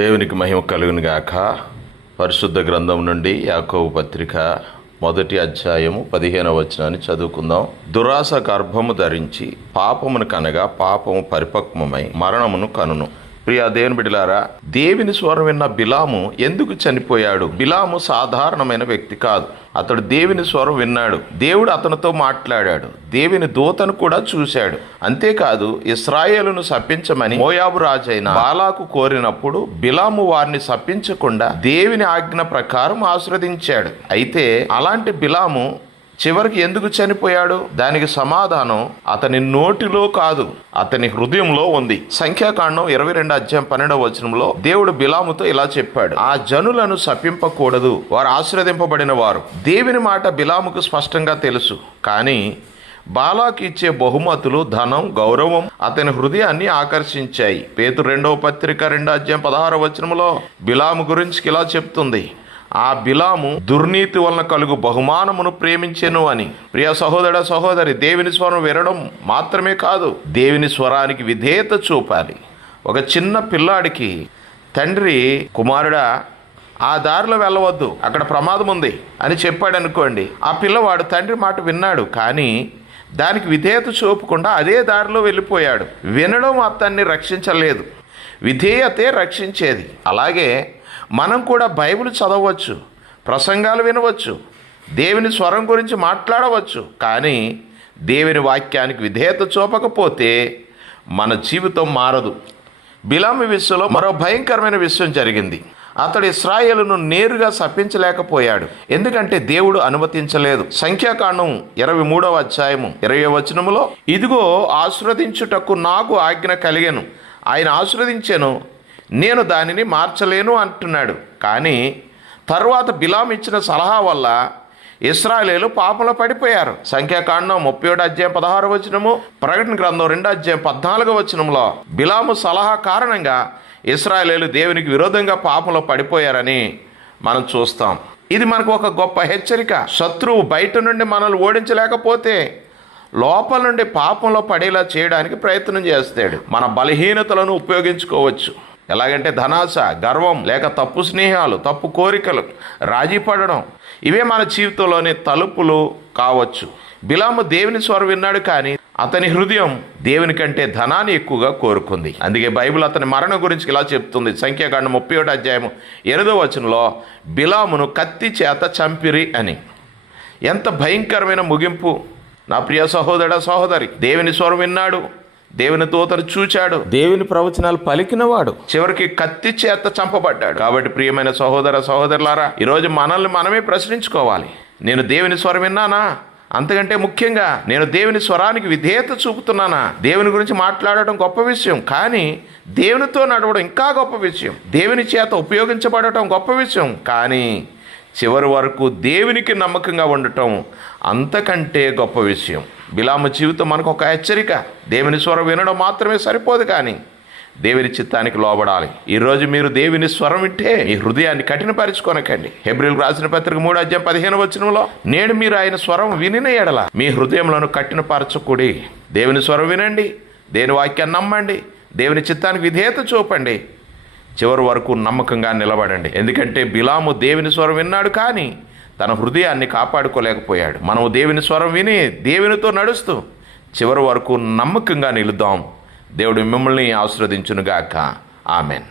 దేవునికి మహిమ కలుగును గాక. పరిశుద్ధ గ్రంథం నుండి యాకోబు పత్రిక 1వ అధ్యాయము 15వ వచనాన్ని చదువుకుందాం. దురాశ గర్భము ధరించి పాపమును కనగా పాపము పరిపక్వమై మరణమును కనును. ప్రియ దేవుని బిడ్డలారా, దేవుని స్వరం విన్న బిలాము ఎందుకు చనిపోయాడు? బిలాము సాధారణమైన వ్యక్తి కాదు. అతడు దేవుని స్వరం విన్నాడు. దేవుడు అతనితో మాట్లాడాడు. దేవుని దూతను కూడా చూశాడు. అంతేకాదు, ఇశ్రాయేలును శపించమని మోయాబు రాజైన బాలాకు కోరినప్పుడు బిలాము వారిని శపించకుండా దేవుని ఆజ్ఞ ప్రకారం ఆశీర్వదించాడు. అయితే అలాంటి బిలాము చివరికి ఎందుకు చనిపోయాడు? దానికి సమాధానం అతని నోటిలో కాదు, అతని హృదయంలో ఉంది. సంఖ్యాకాండం 22వ అధ్యాయం 12వ వచనంలో దేవుడు బిలాముతో ఇలా చెప్పాడు: ఆ జనులను శపింపకూడదు, వారు ఆశీర్వదింపబడిన వారు. దేవుని మాట బిలాముకు స్పష్టంగా తెలుసు. కానీ బాలాకు ఇచ్చే బహుమతులు, ధనం, గౌరవం అతని హృదయాన్ని ఆకర్షించాయి. పేతురు 2వ పత్రిక 2వ అధ్యాయం 16వ వచనంలో బిలాము గురించి ఇలా చెప్తుంది: ఆ బిలాము దుర్నీతి వలన కలుగు బహుమానమును ప్రేమించెను అని. ప్రియ సహోదర సహోదరి, దేవుని స్వరం వినడం మాత్రమే కాదు, దేవుని స్వరానికి విధేయత చూపాలి. ఒక చిన్న పిల్లాడికి తండ్రి, కుమారుడా ఆ దారిలో వెళ్ళవద్దు, అక్కడ ప్రమాదం ఉంది అని చెప్పాడు అనుకోండి. ఆ పిల్లవాడు తండ్రి మాట విన్నాడు, కానీ దానికి విధేయత చూపకుండా అదే దారిలో వెళ్ళిపోయాడు. వినడం అతన్ని రక్షించలేదు, విధేయతే రక్షించేది. అలాగే మనం కూడా బైబిల్ చదవచ్చు, ప్రసంగాలు వినవచ్చు, దేవుని స్వరం గురించి మాట్లాడవచ్చు, కానీ దేవుని వాక్యానికి విధేయత చూపకపోతే మన జీవితం మారదు. బిలాము విషయంలో మరో భయంకరమైన విషయం జరిగింది. అతడు ఇశ్రాయేలును నేరుగా శపించలేకపోయాడు, ఎందుకంటే దేవుడు అనుమతించలేదు. సంఖ్యాకాండం 23వ అధ్యాయము 20వ వచనములో, ఇదిగో ఆశీర్వదించుటకు నాకు ఆజ్ఞ కలిగెను, ఆయన ఆశీర్వదించెను, నేను దానిని మార్చలేను అంటున్నాడు. కానీ తరువాత బిలాము ఇచ్చిన సలహా వల్ల ఇశ్రాయేలు పాపంలో పడిపోయారు. సంఖ్యాకాండం 37వ అధ్యాయం 16వ వచనము, ప్రకటన గ్రంథం 2వ అధ్యాయం 14వ వచనంలో బిలాము సలహా కారణంగా ఇశ్రాయేలు దేవునికి విరోధంగా పాపంలో పడిపోయారని మనం చూస్తాం. ఇది మనకు ఒక గొప్ప హెచ్చరిక. శత్రువు బయట నుండి మనల్ని ఓడించలేకపోతే లోపల నుండి పాపంలో పడేలా చేయడానికి ప్రయత్నం చేస్తాడు. మన బలహీనతలను ఉపయోగించుకోవచ్చు. ఎలాగంటే ధనాశ, గర్వం, లేక తప్పు స్నేహాలు, తప్పు కోరికలు, రాజీ పడడం, ఇవే మన జీవితంలోని తలుపులు కావచ్చు. బిలాము దేవుని స్వరం విన్నాడు, కానీ అతని హృదయం దేవుని కంటే ధనాన్ని ఎక్కువగా కోరుకుంది. అందుకే బైబిల్ అతని మరణం గురించి ఇలా చెప్తుంది. సంఖ్యాకాండం 31వ అధ్యాయం 8వ వచనంలో, బిలామును కత్తి చేత చంపిరి అని. ఎంత భయంకరమైన ముగింపు! నా ప్రియ సహోదర సహోదరి, దేవుని స్వరం విన్నాడు, దేవుని దూతను చూచాడు, దేవుని ప్రవచనాలు పలికినవాడు చివరికి కత్తి చేత చంపబడ్డాడు. కాబట్టి ప్రియమైన సహోదర సహోదరులారా, ఈరోజు మనల్ని మనమే ప్రశ్నించుకోవాలి. నేను దేవుని స్వరం విన్నానా? అంతకంటే ముఖ్యంగా నేను దేవుని స్వరానికి విధేయత చూపుతున్నానా? దేవుని గురించి మాట్లాడటం గొప్ప విషయం, కానీ దేవునితో నడవడం ఇంకా గొప్ప విషయం. దేవుని చేత ఉపయోగించబడటం గొప్ప విషయం, కానీ చివరి వరకు దేవునికి నమ్మకంగా ఉండటం అంతకంటే గొప్ప విషయం. బిలాము జీవితం మనకు ఒక హెచ్చరిక. దేవుని స్వరం వినడం మాత్రమే సరిపోదు, కానీ దేవుని చిత్తానికి లోబడాలి. ఈరోజు మీరు దేవుని స్వరం వింటే ఈ హృదయాన్ని కఠినపరచుకొనకండి. హెబ్రీయులకు రాసిన పత్రిక 3వ అధ్యాయం 15వ వచనంలో, నేడు మీరు ఆయన స్వరం వినిన ఎడల మీ హృదయములను కఠినపరచకూడి. దేవుని స్వరం వినండి, దేవుని వాక్యాన్ని నమ్మండి, దేవుని చిత్తానికి విధేయత చూపండి, చివరి వరకు నమ్మకంగా నిలబడండి. ఎందుకంటే బిలాము దేవుని స్వరం విన్నాడు, కానీ తన హృదయాన్ని కాపాడుకోలేకపోయాడు. మనము దేవుని స్వరం విని దేవునితో నడుస్తూ చివరి వరకు నమ్మకంగా నిలుద్దాం. దేవుడు మిమ్మల్ని ఆశీర్వదించునుగాక. ఆమెన్.